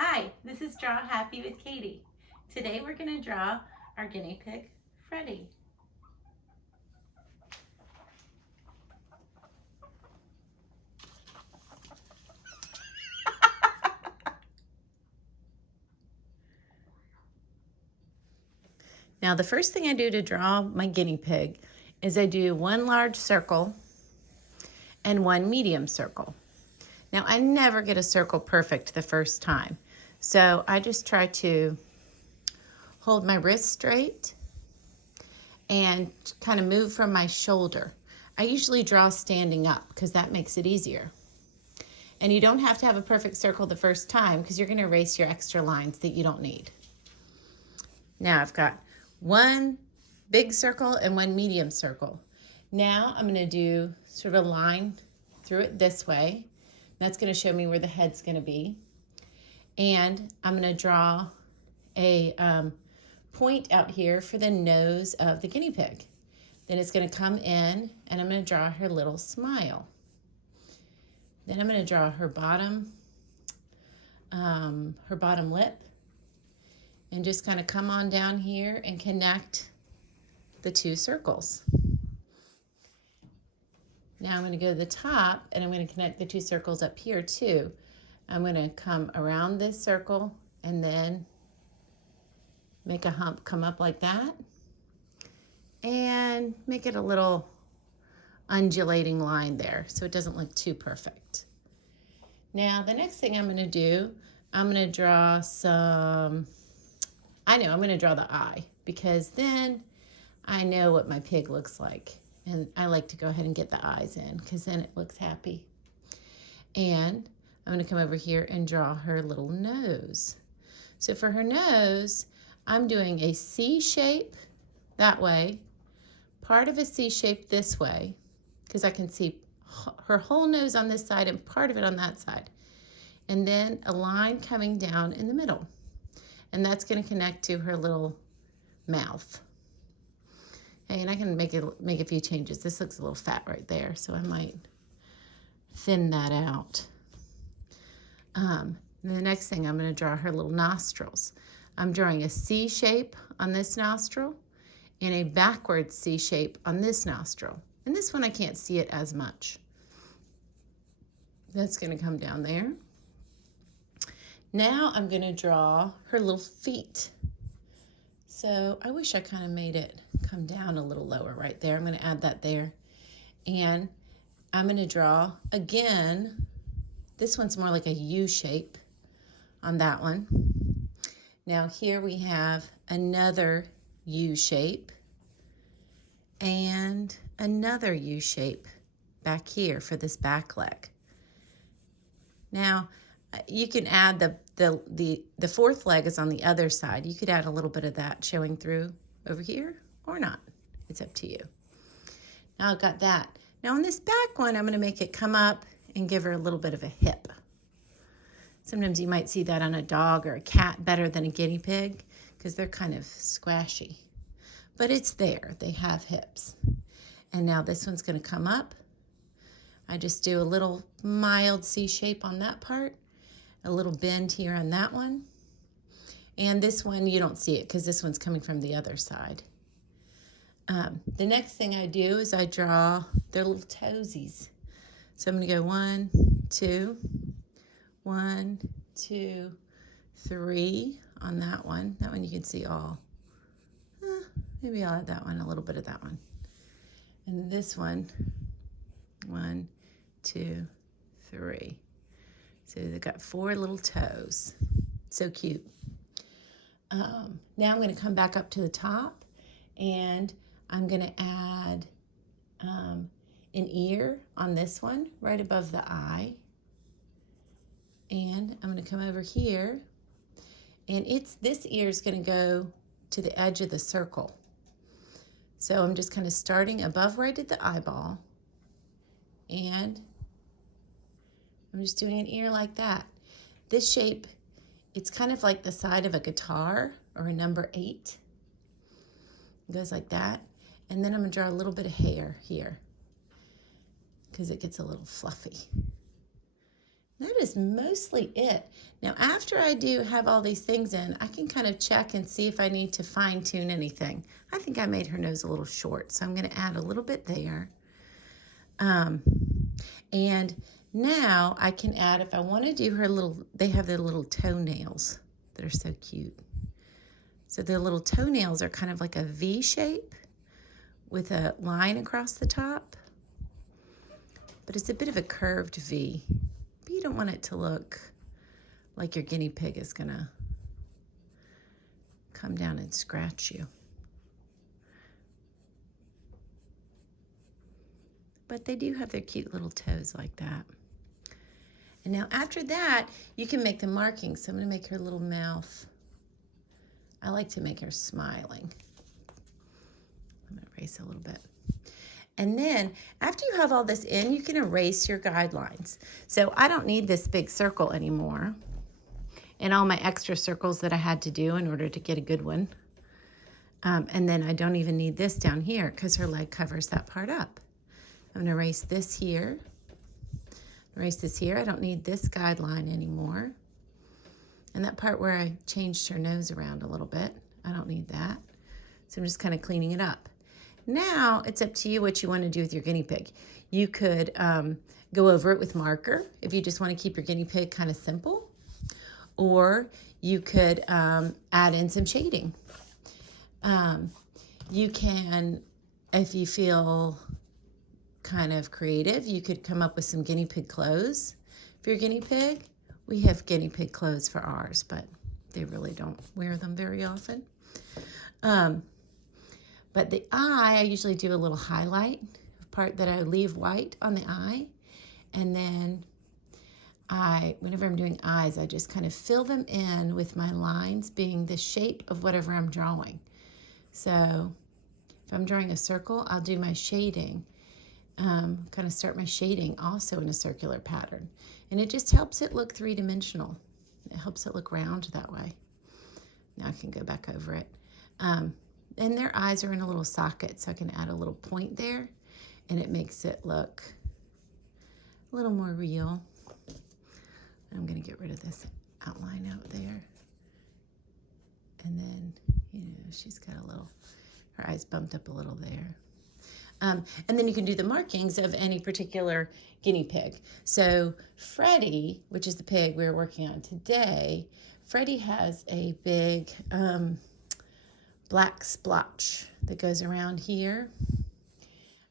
Hi, this is Draw Happy with Katie. Today we're going to draw our guinea pig, Freddie. Now the first thing I do to draw my guinea pig is I do one large circle and one medium circle. Now I never get a circle perfect the first time, so I just try to hold my wrist straight and kind of move from my shoulder. I usually draw standing up because that makes it easier. And you don't have to have a perfect circle the first time because you're going to erase your extra lines that you don't need. Now I've got one big circle and one medium circle. Now I'm going to do sort of a line through it this way. That's going to show me where the head's going to be. And I'm going to draw a point out here for the nose of the guinea pig. Then it's going to come in and I'm going to draw her little smile. Then I'm going to draw her bottom lip and just kind of come on down here and connect the two circles. Now I'm going to go to the top and I'm going to connect the two circles up here too. I'm going to come around this circle and then make a hump come up like that and make it a little undulating line there so it doesn't look too perfect. Now the next thing I'm going to do, I'm going to draw I'm going to draw the eye because then I know what my pig looks like, and I like to go ahead and get the eyes in because then it looks happy. And I'm going to come over here and draw her little nose. So for her nose, I'm doing a C shape that way, part of a C shape this way, because I can see her whole nose on this side and part of it on that side. And then a line coming down in the middle. And that's going to connect to her little mouth. Okay, and I can make a few changes. This looks a little fat right there, so I might thin that out. The next thing, I'm going to draw her little nostrils. I'm drawing a C shape on this nostril and a backward C shape on this nostril. And this one I can't see it as much. That's going to come down there. Now I'm going to draw her little feet. So I wish I kind of made it come down a little lower right there. I'm going to add that there. And I'm going to draw, again, this one's more like a U shape on that one. Now here we have another U shape and another U shape back here for this back leg. Now you can add the fourth leg is on the other side. You could add a little bit of that showing through over here or not. It's up to you. Now I've got that. Now on this back one, I'm going to make it come up and give her a little bit of a hip. Sometimes you might see that on a dog or a cat better than a guinea pig because they're kind of squashy. But it's there. They have hips. And now this one's going to come up. I just do a little mild C shape on that part, a little bend here on that one. And this one, you don't see it because this one's coming from the other side. The next thing I do is I draw their little toesies. So I'm going to go 1, 2, 1, 2, 3 on that one. That one you can see all. Maybe I'll add that one, a little bit of that one. And this one, 1, 2, 3. So they've got 4 little toes. So cute. Now I'm going to come back up to the top and I'm going to add an ear on this one right above the eye. And I'm going to come over here and this ear is going to go to the edge of the circle. So I'm just kind of starting above right at the eyeball and I'm just doing an ear like that. This shape, it's kind of like the side of a guitar or a number 8. It goes like that. And then I'm going to draw a little bit of hair here because it gets a little fluffy. That is mostly it. Now, after I do have all these things in, I can kind of check and see if I need to fine tune anything. I think I made her nose a little short, so I'm going to add a little bit there. And now I can add, if I want to do her little, they have their little toenails that are so cute. So their little toenails are kind of like a V shape with a line across the top. But it's a bit of a curved V. But you don't want it to look like your guinea pig is gonna come down and scratch you. But they do have their cute little toes like that. And now after that, you can make the markings. So I'm gonna make her little mouth. I like to make her smiling. I'm gonna erase a little bit. And then after you have all this in, you can erase your guidelines. So I don't need this big circle anymore and all my extra circles that I had to do in order to get a good one. And then I don't even need this down here because her leg covers that part up. I'm gonna erase this here. Erase this here. I don't need this guideline anymore. And that part where I changed her nose around a little bit, I don't need that. So I'm just kind of cleaning it up. Now it's up to you what you want to do with your guinea pig. You could go over it with marker if you just want to keep your guinea pig kind of simple, or you could add in some shading. You can, if you feel kind of creative, you could come up with some guinea pig clothes for your guinea pig. We have guinea pig clothes for ours, but they really don't wear them very often. But the eye, I usually do a little highlight part that I leave white on the eye. And then whenever I'm doing eyes, I just kind of fill them in with my lines being the shape of whatever I'm drawing. So if I'm drawing a circle, I'll do my shading, kind of start my shading also in a circular pattern. And it just helps it look three-dimensional. It helps it look round that way. Now I can go back over it. And their eyes are in a little socket, so I can add a little point there, and it makes it look a little more real. I'm gonna get rid of this outline out there. And then, you know, she's got her eyes bumped up a little there. And then you can do the markings of any particular guinea pig. So Freddie, which is the pig we were working on today, Freddie has a big black splotch that goes around here,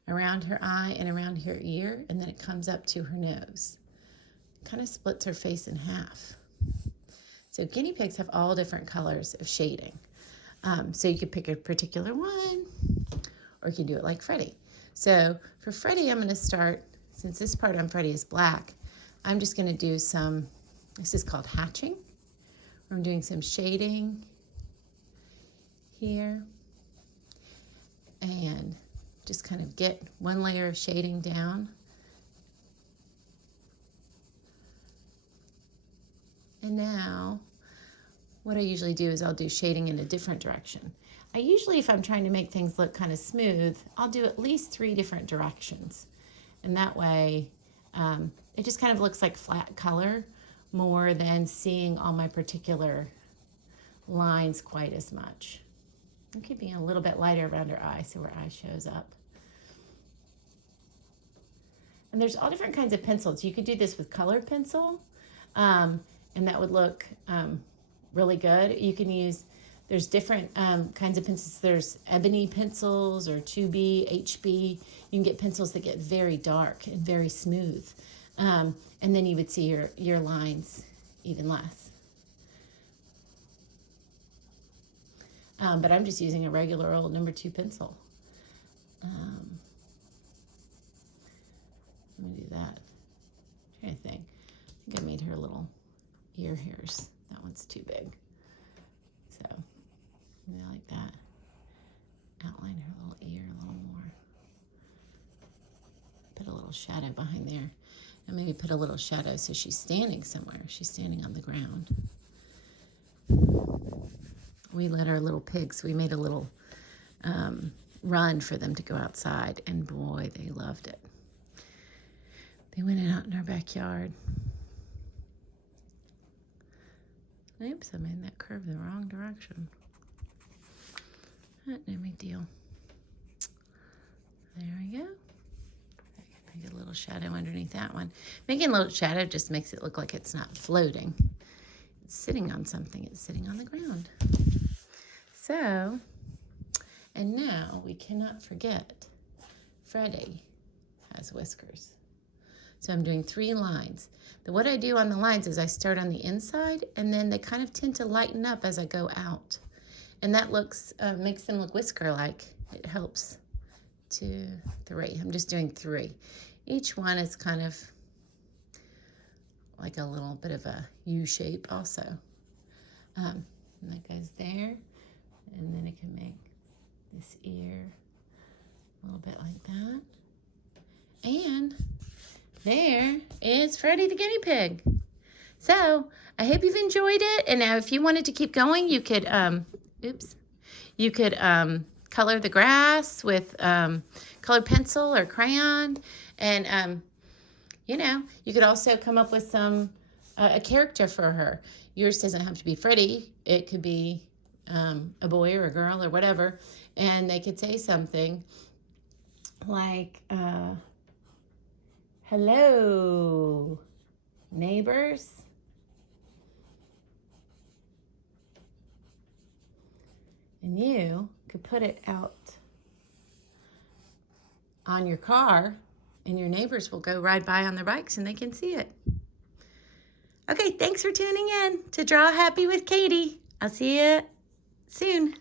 around her eye and around her ear, and then it comes up to her nose. Kind of splits her face in half. So guinea pigs have all different colors of shading. So you could pick a particular one, or you can do it like Freddie. So for Freddie, I'm going to start, since this part on Freddie is black, I'm just going to do this is called hatching. I'm doing some shading here, and just kind of get one layer of shading down. And now what I usually do is I'll do shading in a different direction. I usually, if I'm trying to make things look kind of smooth, I'll do at least 3 different directions. And that way it just kind of looks like flat color more than seeing all my particular lines quite as much. I'm keeping it a little bit lighter around her eye so her eye shows up. And there's all different kinds of pencils. You could do this with colored pencil, and that would look really good. You can use, there's different kinds of pencils. There's ebony pencils or 2B, HB. You can get pencils that get very dark and very smooth. And then you would see your lines even less. But I'm just using a regular old number 2 pencil. I'm gonna do that. I'm trying to think. I think I made her little ear hairs. That one's too big. So, I like that. Outline her little ear a little more. Put a little shadow behind there. And maybe put a little shadow so she's standing somewhere. She's standing on the ground. We let our little pigs, we made a little run for them to go outside, and boy, they loved it. They went out in our backyard. Oops, I made that curve the wrong direction. Not no big deal. There we go. I can make a little shadow underneath that one. Making a little shadow just makes it look like it's not floating. It's sitting on something. It's sitting on the ground. So, and now we cannot forget Freddie has whiskers. So I'm doing 3 lines. What I do on the lines is I start on the inside, and then they kind of tend to lighten up as I go out. And that looks makes them look whisker-like. It helps to 3. I'm just doing 3. Each one is kind of like a little bit of a U shape also. And that goes there. And then it can make this ear a little bit like that. And there is Freddie the guinea pig. So I hope you've enjoyed it. And now if you wanted to keep going, you could, you could color the grass with colored pencil or crayon. And, you know, you could also come up with some, a character for her. Yours doesn't have to be Freddie. It could be a boy or a girl or whatever. And they could say something like, hello, neighbors. And you could put it out on your car, and your neighbors will go ride by on their bikes and they can see it. Okay, thanks for tuning in to Draw Happy with Katie. I'll see you soon.